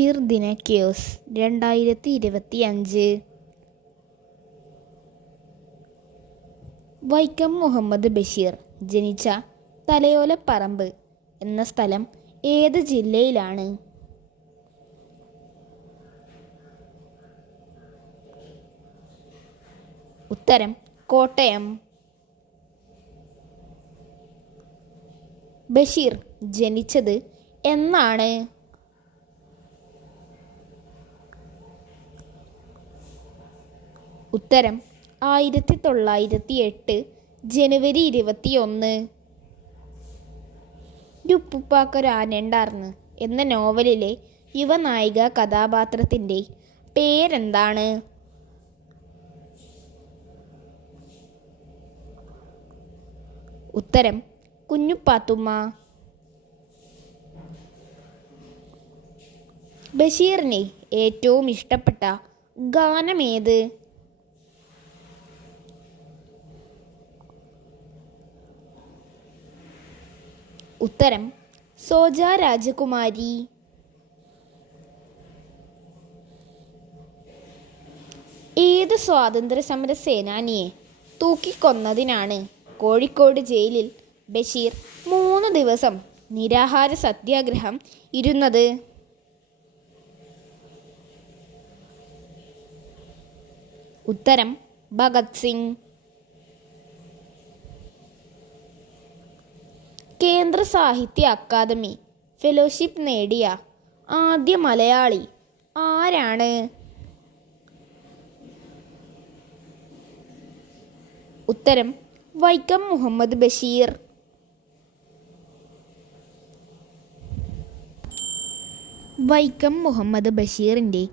ബഷീർ ദിന ക്യൂസ് രണ്ടായിരത്തി ഇരുപത്തി അഞ്ച് വൈക്കം മുഹമ്മദ് ബഷീർ ജനിച്ച തലയോലപ്പറമ്പ് എന്ന സ്ഥലം ഏത് ജില്ലയിലാണ്? ഉത്തരം കോട്ടയം. ബഷീർ ജനിച്ചത് എന്നാണ്? ഉത്തരം ആയിരത്തി തൊള്ളായിരത്തി എട്ട് ജനുവരി ഇരുപത്തി ഒന്ന് ഉപ്പുപ്പാക്കൊരാനണ്ടാർന്ന് എന്ന നോവലിലെ യുവനായിക കഥാപാത്രത്തിന്റെ പേരെന്താണ്? ഉത്തരം കുഞ്ഞുപ്പാത്തുമ്മ. ബഷീറിനെ ഏറ്റവും ഇഷ്ടപ്പെട്ട ഗാനമേത്? ഉത്തരം സോജ രാജകുമാരി. ഏത് സ്വാതന്ത്ര്യ സമര സേനാനിയെ തൂക്കിക്കൊന്നതിനാണ് കോഴിക്കോട് ജയിലിൽ ബഷീർ മൂന്ന് ദിവസം നിരാഹാര സത്യാഗ്രഹം ഇരുന്നത്? ഉത്തരം ഭഗത് സിംഗ്. കേന്ദ്ര സാഹിത്യ അക്കാദമി. ഫെലോഷിപ്പ് നേടിയ ആദ്യ മലയാളി ആരാണ്? ഉത്തരം വൈക്കം മുഹമ്മദ് ബഷീർ. വൈക്കം മുഹമ്മദ് ബഷീറിന്റെ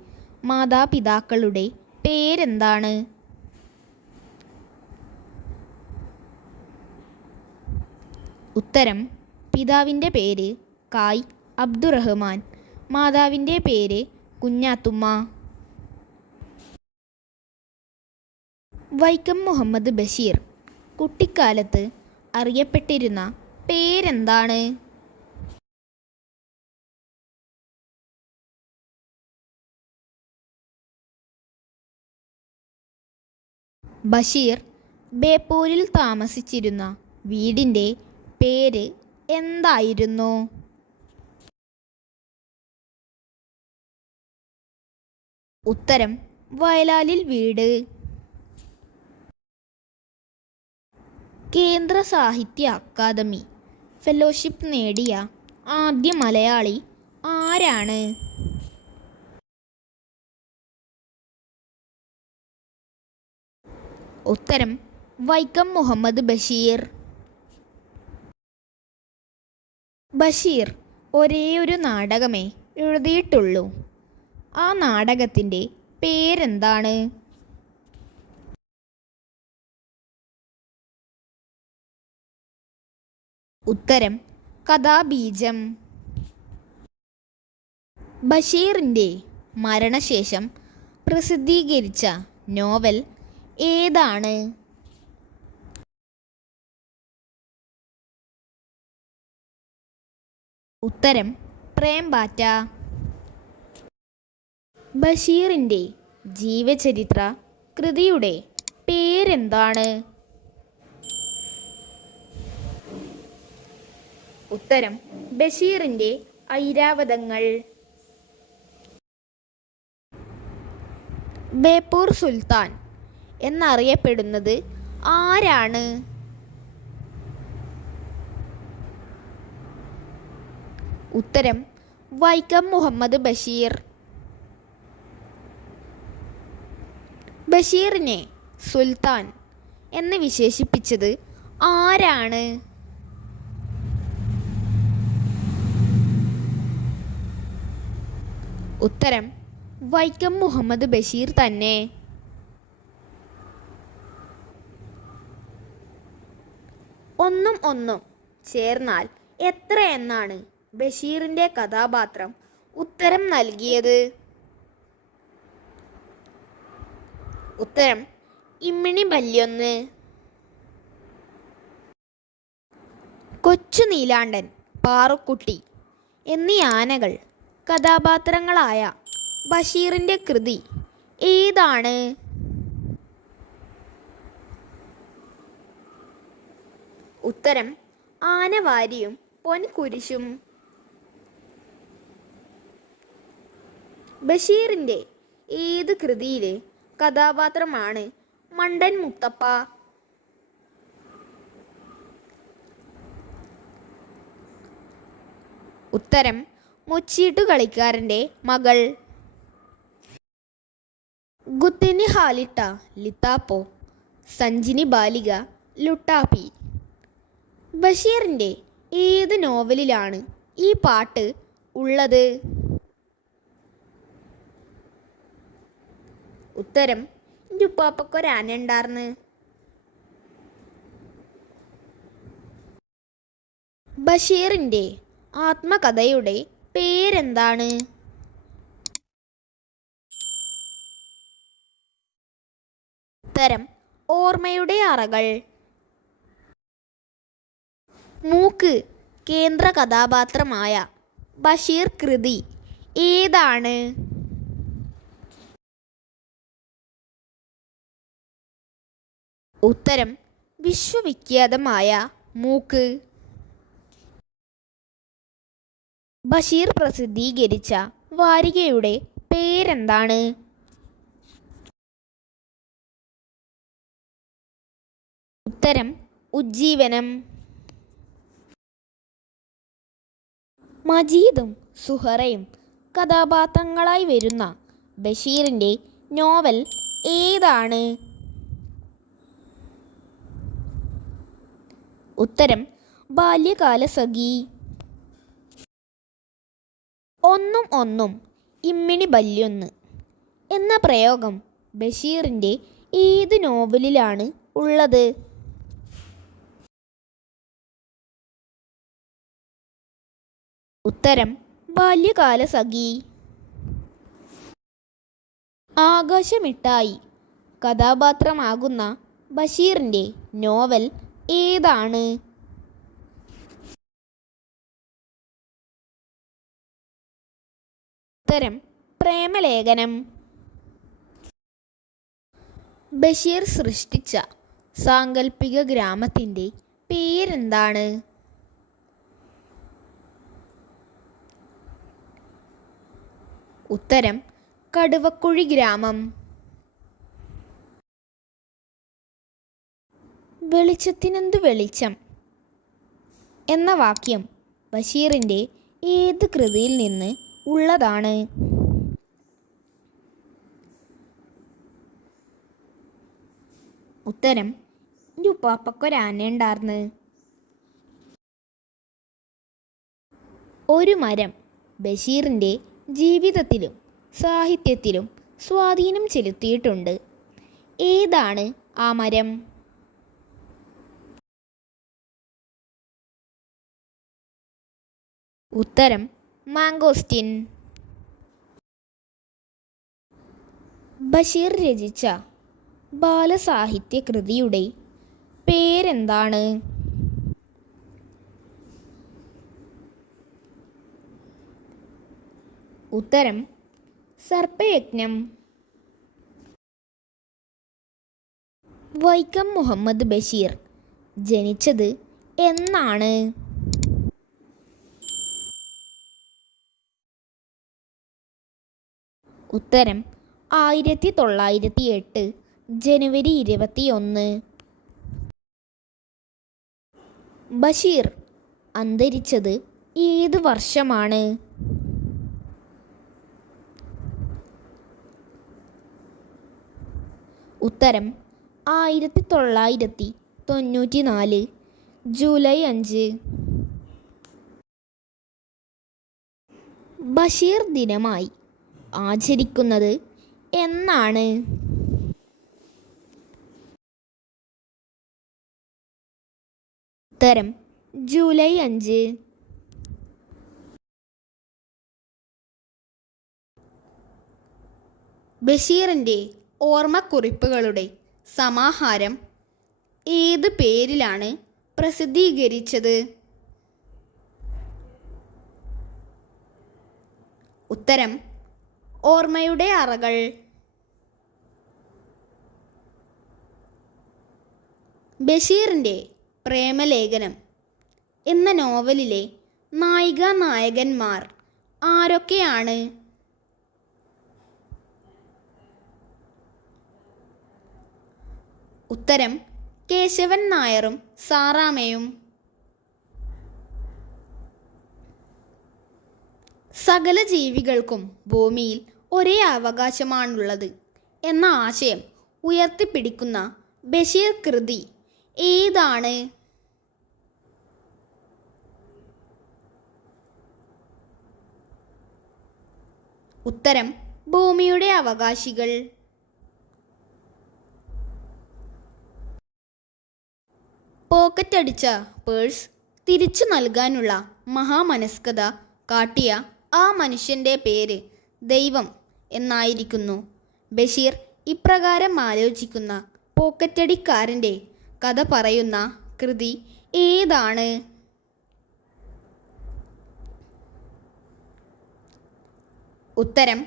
മാതാപിതാക്കളുടെ പേരെന്താണ്? ഉത്തരം പിതാവിന്റെ പേര് കായ് അബ്ദുറഹ്മാൻ. മാതാവിന്റെ പേര് കുഞ്ഞാത്തുമ്മ. വൈക്കം മുഹമ്മദ് ബഷീർ. കുട്ടിക്കാലത്ത് അറിയപ്പെട്ടിരുന്ന പേരെന്താണ്? ബഷീർ ബേപ്പൂരിൽ താമസിച്ചിരുന്ന വീടിന്റെ പേര് എന്തായിരുന്നു? ഉത്തരം വയലാലിൽ വീട്. കേന്ദ്ര സാഹിത്യ അക്കാദമി. ഫെലോഷിപ്പ് നേടിയ ആദ്യ മലയാളി ആരാണ്? ഉത്തരം വൈക്കം മുഹമ്മദ് ബഷീർ. ബഷീർ ഒരേ ഒരു നാടകമേ എഴുതിയിട്ടുള്ളൂ. ആ നാടകത്തിന്റെ പേരെന്താണ്? ഉത്തരം കഥാബീജം. ബഷീറിന്റെ മരണശേഷം പ്രസിദ്ധീകരിച്ച നോവൽ ഏതാണ്? ഉത്തരം പ്രേംപാറ്റ ബഷീറിന്റെ ജീവചരിത്ര കൃതിയുടെ പേരെന്താണ്? ഉത്തരം ബഷീറിന്റെ ഐരാവതങ്ങൾ. ബേപ്പൂർ സുൽത്താൻ എന്നറിയപ്പെടുന്നത് ആരാണ്? ഉത്തരം വൈക്കം മുഹമ്മദ് ബഷീർ. ബഷീറിനെ സുൽത്താൻ എന്ന് വിശേഷിപ്പിച്ചത് ആരാണ്? ഉത്തരം വൈക്കം മുഹമ്മദ് ബഷീർ തന്നെ. ഒന്നും ഒന്നും ചേർന്നാൽ എത്ര എന്നാണ്? ബഷീറിന്റെ കഥാപാത്രം ഉത്തരം നൽകിയത്. ഉത്തരം ഇമ്മിണി ബല്യൊന്ന് കൊച്ചു നീലാണ്ടൻ പാറുക്കുട്ടി എന്നീ ആനകൾ കഥാപാത്രങ്ങളായ ബഷീറിന്റെ കൃതി ഏതാണ്? ഉത്തരം ആനവാരിയും പൊൻകുരിശും. ബഷീറിന്റെ ഏത് കൃതിയിലെ കഥാപാത്രമാണ് മണ്ടൻ മുത്തപ്പ? ഉത്തരം മുച്ചീട്ടു കളിക്കാരന്റെ മകൾ. ഗുത്തിനി ഹാലിട്ട ലിത്താപ്പോ സഞ്ജിനി ബാലിക ലുട്ടാപ്പി. ബഷീറിന്റെ ഏത് നോവലിലാണ് ഈ പാട്ട് ഉള്ളത്? ഉത്തരം എന്റെ ഉപ്പാപ്പക്കൊരാന ഉണ്ടാർന്ന് ബഷീറിന്റെ ആത്മകഥയുടെ പേരെന്താണ്? ഉത്തരം ഓർമ്മയുടെ അറകൾ. മൂക്ക് കേന്ദ്ര കഥാപാത്രമായ ബഷീർ കൃതി. ഏതാണ്? ഉത്തരം വിശ്വവിഖ്യാതമായ മൂക്ക്. ബഷീർ പ്രസിദ്ധീകരിച്ച വാരികയുടെ പേരെന്താണ്? ഉത്തരം ഉജ്ജീവനം. മജീദും സുഹറയും കഥാപാത്രങ്ങളായി വരുന്ന ബഷീറിന്റെ നോവൽ ഏതാണ്? ഉത്തരം ബാല്യകാലസഖി ഒന്നും ഒന്നും ഇമ്മിണി ബല്യൊന്ന് എന്ന പ്രയോഗം ബഷീറിന്റെ ഏത് നോവലിലാണ് ഉള്ളത്? ഉത്തരം ബാല്യകാലസഖി ആകാശമിട്ടായി കഥാപാത്രമാകുന്ന ബഷീറിന്റെ നോവൽ ഏതാണ്? ഉത്തരം പ്രേമലേഖനം. ബഷീർ സൃഷ്ടിച്ച സാങ്കല്പിക ഗ്രാമത്തിന്റെ പേരെന്താണ്? ഉത്തരം കടുവക്കുഴി ഗ്രാമം. വെളിച്ചത്തിനെന്തു വെളിച്ചം? എന്ന വാക്യം ബഷീറിന്റെ ഏത് കൃതിയിൽ നിന്ന് ഉള്ളതാണ്? ഉത്തരം എന്റെ ഉപ്പാപ്പക്കൊരാന ഉണ്ടാർന്ന് ഒരു മരം ബഷീറിന്റെ ജീവിതത്തിലും സാഹിത്യത്തിലും സ്വാധീനം ചെലുത്തിയിട്ടുണ്ട്. ഏതാണ് ആ മരം? ഉത്തരം മാങ്കോസ്റ്റിൻ. ബഷീർ രചിച്ച ബാലസാഹിത്യ കൃതിയുടെ പേരെന്താണ്? ഉത്തരം സർപ്പയജ്ഞം. വൈക്കം മുഹമ്മദ് ബഷീർ ജനിച്ചത് എന്നാണ്. ഉത്തരം ആയിരത്തി തൊള്ളായിരത്തി എട്ട് ജനുവരി ഇരുപത്തിയൊന്ന്. ബഷീർ അന്തരിച്ചത് ഏത് വർഷമാണ്? ഉത്തരം ആയിരത്തി തൊള്ളായിരത്തി തൊണ്ണൂറ്റി നാല് ജൂലൈ അഞ്ച്. ബഷീർ ദിനമായി ആചരിക്കുന്നത് എന്നാണ്. ഉത്തരം ജൂലൈ അഞ്ച്. ബഷീറിന്റെ ഓർമ്മക്കുറിപ്പുകളുടെ സമാഹാരം ഏത് പേരിലാണ് പ്രസിദ്ധീകരിച്ചത്? ഉത്തരം ഓർമ്മയുടെ അറകൾ. ബഷീറിന്റെ പ്രേമലേഖനം എന്ന നോവലിലെ നായിക നായകന്മാർ ആരൊക്കെയാണ്? ഉത്തരം കേശവൻ നായറും സാറാമയും സകല ജീവികൾക്കും ഭൂമിയിൽ ഒരേ അവകാശമാണുള്ളത് എന്ന ആശയം ഉയർത്തിപ്പിടിക്കുന്ന ബഷീർ കൃതി ഏതാണ്? ഉത്തരം ഭൂമിയുടെ അവകാശികൾ. പോക്കറ്റടിച്ച പേഴ്സ് തിരിച്ചു നൽകാനുള്ള മഹാമനസ്കത കാട്ടിയ ആ മനുഷ്യന്റെ പേര് ദൈവം എന്നായിരിക്കുന്നു. ബഷീർ ഇപ്രകാരം ആലോചിക്കുന്ന പോക്കറ്റടിക്കാരന്റെ കഥ പറയുന്ന കൃതി ഏതാണ്? ഉത്തരം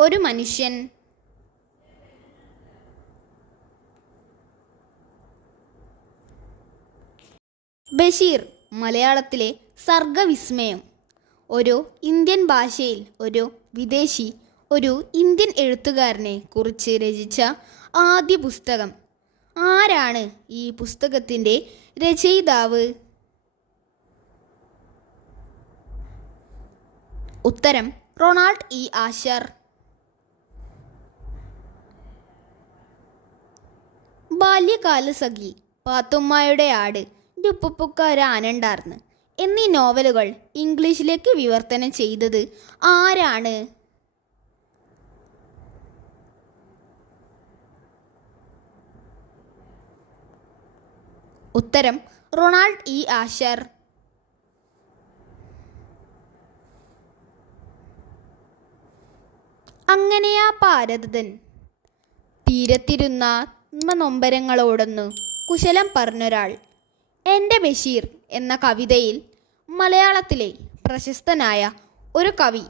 ഒരു മനുഷ്യൻ ബഷീർ മലയാളത്തിലെ സർഗവിസ്മയം. ഒരു ഇന്ത്യൻ ഭാഷയിൽ ഒരു വിദേശി ഒരു ഇന്ത്യൻ എഴുത്തുകാരനെ കുറിച്ച് രചിച്ച ആദ്യ പുസ്തകം. ആരാണ് ഈ പുസ്തകത്തിന്റെ രചയിതാവ്? ഉത്തരം റൊണാൾഡ് ഇ. ആശർ ബാല്യകാല സഖി പാത്തുമ്മയുടെ ആട് ഡുപ്പുപ്പുക്കാര ആനണ്ടാർന്ന്. എന്നീ നോവലുകൾ ഇംഗ്ലീഷിലേക്ക് വിവർത്തനം ചെയ്തത് ആരാണ്? ഉത്തരം റൊണാൾഡ് ഇ. ആശർ അങ്ങനെയാ പാരതൻ തീരത്തിരുന്ന നൊമ്പരങ്ങളോടൊന്ന് കുശലം പറഞ്ഞൊരാൾ. എന്റെ ബഷീർ എന്ന കവിതയിൽ മലയാളത്തിലെ പ്രശസ്തനായ ഒരു കവി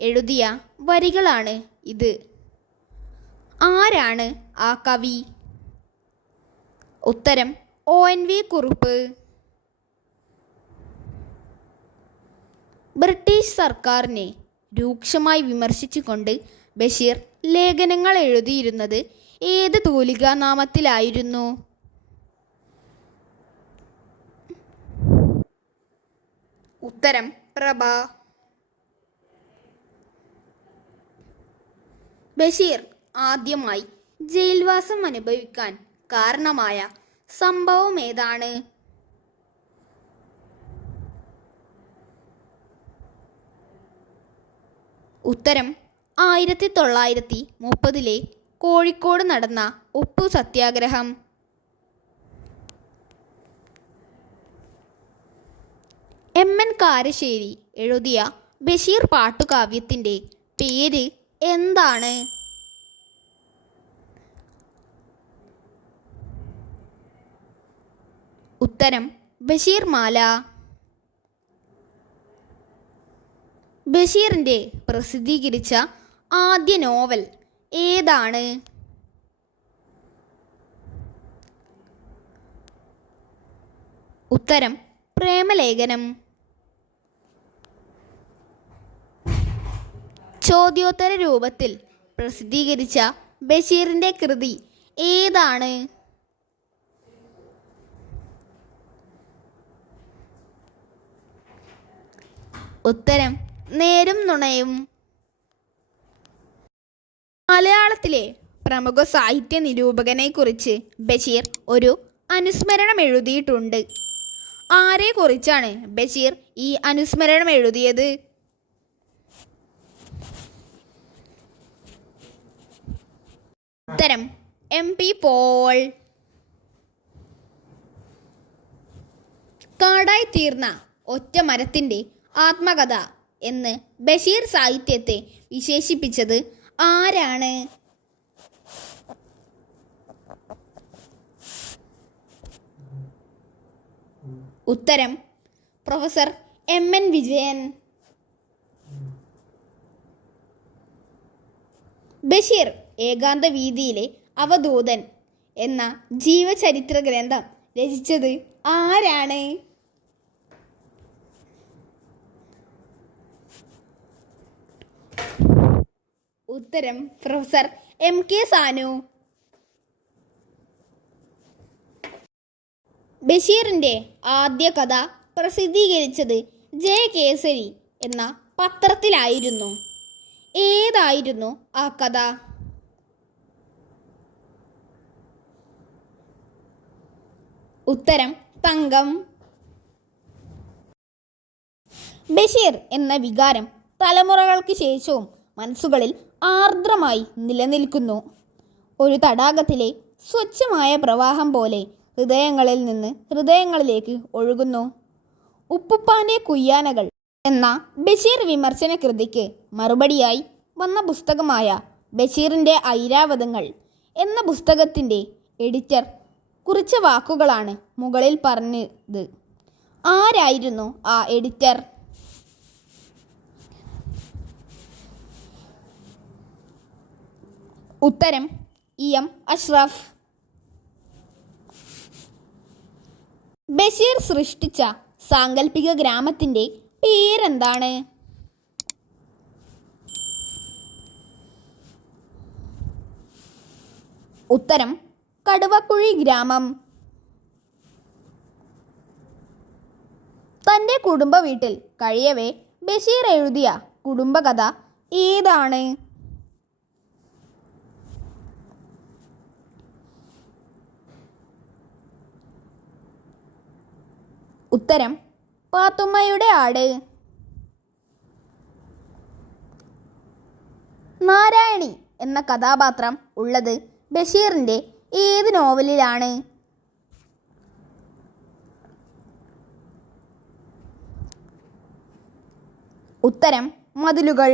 എഴുതിയ വരികളാണ് ഇത്. ആരാണ് ആ കവി? ഉത്തരം O N V Kurup. British സർക്കാരിനെ രൂക്ഷമായി വിമർശിച്ചുകൊണ്ട് ബഷീർ ലേഖനങ്ങൾ എഴുതിയിരുന്നത് ഏത് തൂലികാനാമത്തിലായിരുന്നു? ഉത്തരം പ്രഭ. ബഷീർ ആദ്യമായി ജയിൽവാസം അനുഭവിക്കാൻ കാരണമായ സംഭവം ഏതാണ്? ഉത്തരം ആയിരത്തി തൊള്ളായിരത്തി മുപ്പതിലെ കോഴിക്കോട് നടന്ന ഉപ്പു സത്യാഗ്രഹം. എം എൻ കാരശ്ശേരി എഴുതിയ ബഷീർ പാട്ടുകാവ്യത്തിന്റെ പേര് എന്താണ്? ഉത്തരം ബഷീർ മാല. ബഷീറിന്റെ പ്രസിദ്ധീകരിച്ച ആദ്യ നോവൽ ഏതാണ്? ഉത്തരം പ്രേമലേഖനം. ചോദ്യോത്തര രൂപത്തിൽ പ്രസിദ്ധീകരിച്ച ബഷീറിന്റെ കൃതി ഏതാണ്? ഉത്തരം നേരും നുണയും. മലയാളത്തിലെ പ്രമുഖ സാഹിത്യ നിരൂപകനെക്കുറിച്ച് ബഷീർ ഒരു അനുസ്മരണം എഴുതിയിട്ടുണ്ട്. ആരെക്കുറിച്ചാണ് ബഷീർ ഈ അനുസ്മരണം എഴുതിയത്? ഉത്തരം എം പി പോൾ. കാടായി തീർന്ന ഒറ്റ മരത്തിന്റെ ആത്മകഥ എന്ന് ബഷീർ സാഹിത്യത്തെ വിശേഷിപ്പിച്ചത് ആരാണ്? ഉത്തരം professor M N Vijayan. Basheer ഏകാന്ത വീതിയിലെ അവധൂതൻ എന്ന ജീവചരിത്ര ഗ്രന്ഥം രചിച്ചത് ആരാണ്? ഉത്തരം പ്രൊഫസർ എം കെ സാനു. ബഷീറിന്റെ ആദ്യ കഥ പ്രസിദ്ധീകരിച്ചത് ജയകേസരി എന്ന പത്രത്തിലായിരുന്നു. ഏതായിരുന്നു ആ കഥ? ഉത്തരം തങ്കം. ബഷീർ എന്ന വികാരം തലമുറകൾക്ക് ശേഷവും മനസ്സുകളിൽ ആർദ്രമായി നിലനിൽക്കുന്നു. ഒരു തടാകത്തിലെ സ്വച്ഛമായ പ്രവാഹം പോലെ ഹൃദയങ്ങളിൽ നിന്ന് ഹൃദയങ്ങളിലേക്ക് ഒഴുകുന്നു. ഉപ്പുപ്പാന്റെ കുയ്യാനകൾ എന്ന ബഷീർ വിമർശന കൃതിക്ക് മറുപടിയായി വന്ന പുസ്തകമായ ബഷീറിന്റെ ഐരാവതങ്ങൾ എന്ന പുസ്തകത്തിന്റെ എഡിറ്റർ കുറിച്ച വാക്കുകളാണ് മുകളിൽ പറഞ്ഞത്. ആരായിരുന്നു ആ എഡിറ്റർ? ഉത്തരം ഇ. എം. അഷ്റഫ്. ബഷീർ സൃഷ്ടിച്ച സാങ്കല്പിക ഗ്രാമത്തിന്റെ പേരെന്താണ്? ഉത്തരം കടുവക്കുഴി ഗ്രാമം. തന്റെ കുടുംബ വീട്ടിൽ കഴിയവേ ബഷീർ എഴുതിയ കുടുംബകഥ ഏതാണ്? ഉത്തരം പാത്തുമ്മയുടെ ആട്. നാരായണി എന്ന കഥാപാത്രം ഉള്ളത് ബഷീറിന്റെ ഏത് നോവലിലാണ്? ഉത്തരം മതിലുകൾ.